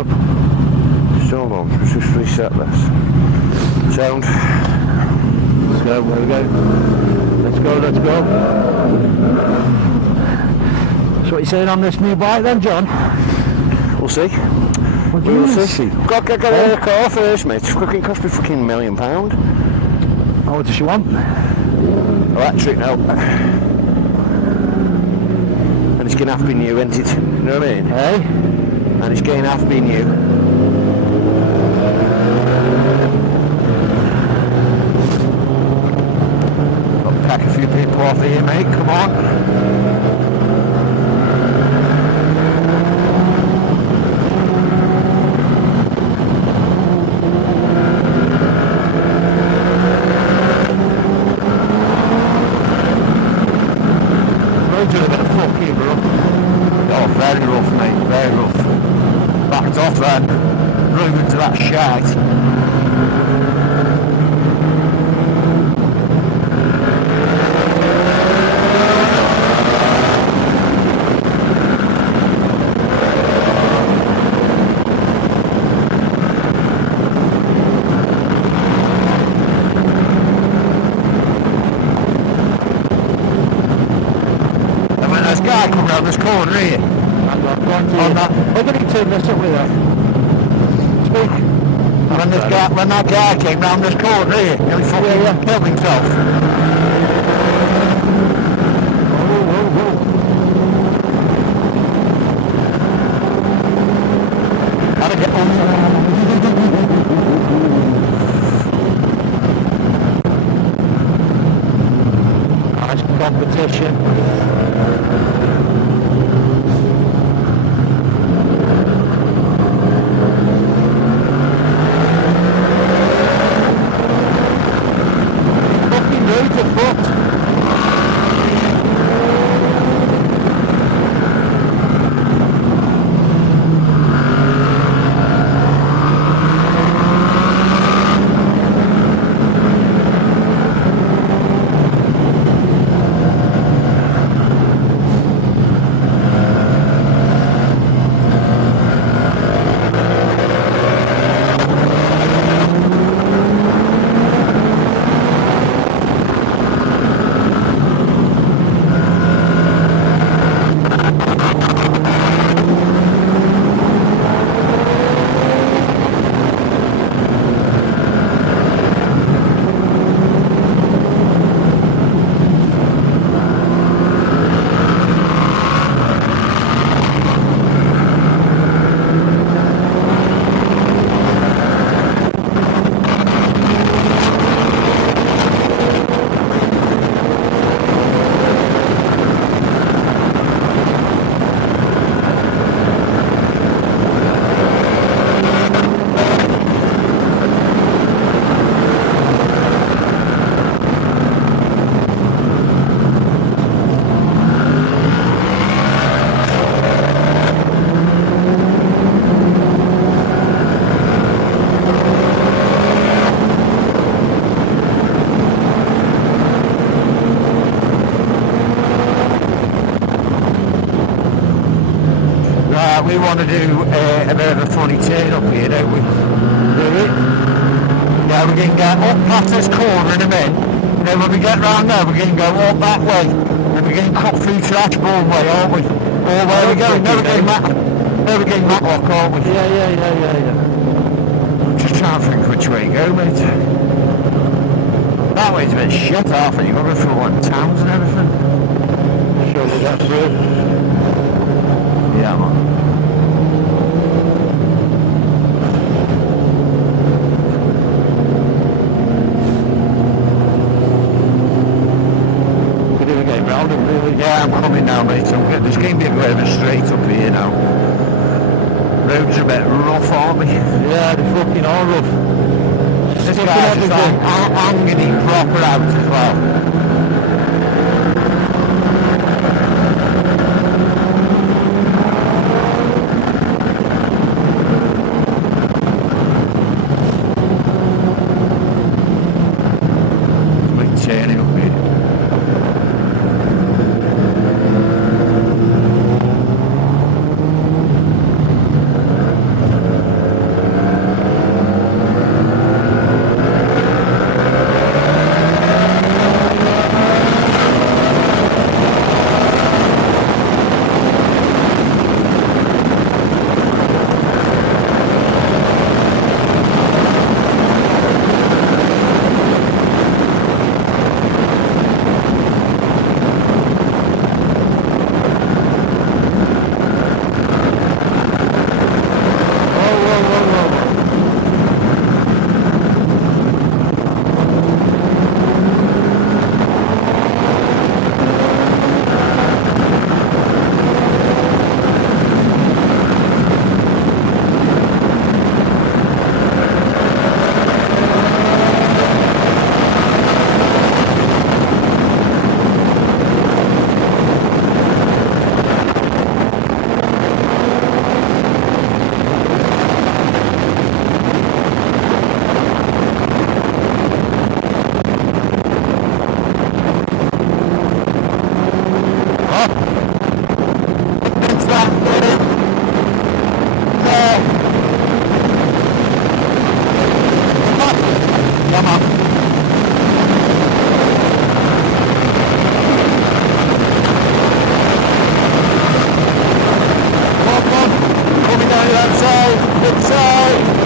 up. So hold on, let's just reset this. Sound. Let's go, there we go. Let's go, let's go. So what are you saying on this new bike then, John? We'll see. What do you We'll see? Got to get a car first, mate. It's fucking cost me fucking £1 million. Oh, what does she want? Electric now. And it's gonna have to be new, isn't it? You know what I mean? Hey? And it's gonna have to be new. Got to pack a few people off here, mate. Come on. Roads are a bit fucking rough. Oh, very rough, mate. Very rough. Backed off then. Drove into that shite. Come round this corner here. On that. We're going to turn this up with her. Speak. And when that guy came round this corner here, he fucking killed himself. Whoa, whoa, whoa. How'd I get on? Nice competition. We want to do a bit of a funny turn up here, don't we? Do it? Yeah, we're going to get up past this corner in a minute. And then when we get round there, we're going to go up that way. And we're going to cut through to Ashbourne way, aren't we? Or where are we going? No, we're going Matlock, aren't we? Yeah. I'm just trying to think which way to go, mate. That way's a bit shit, I think. You've got to go through like towns and everything. Surely that's good. Yeah, man. Yeah, I'm coming now, mate. There's going to be a bit of a straight up here now. Roads are a bit rough, aren't they? Yeah, they fucking are rough. This guy's just like hanging it proper out as well. inside.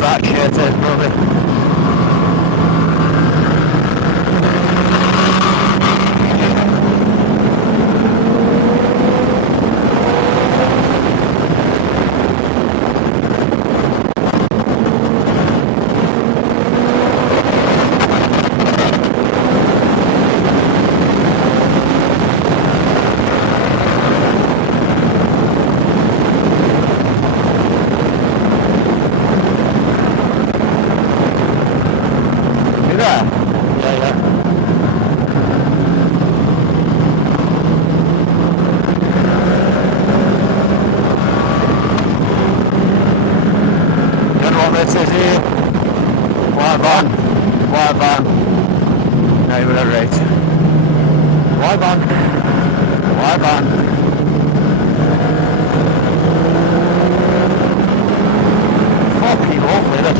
That shit is, brother. This is here. White van, neighbourhood rate. White van. Fucking lovely, this.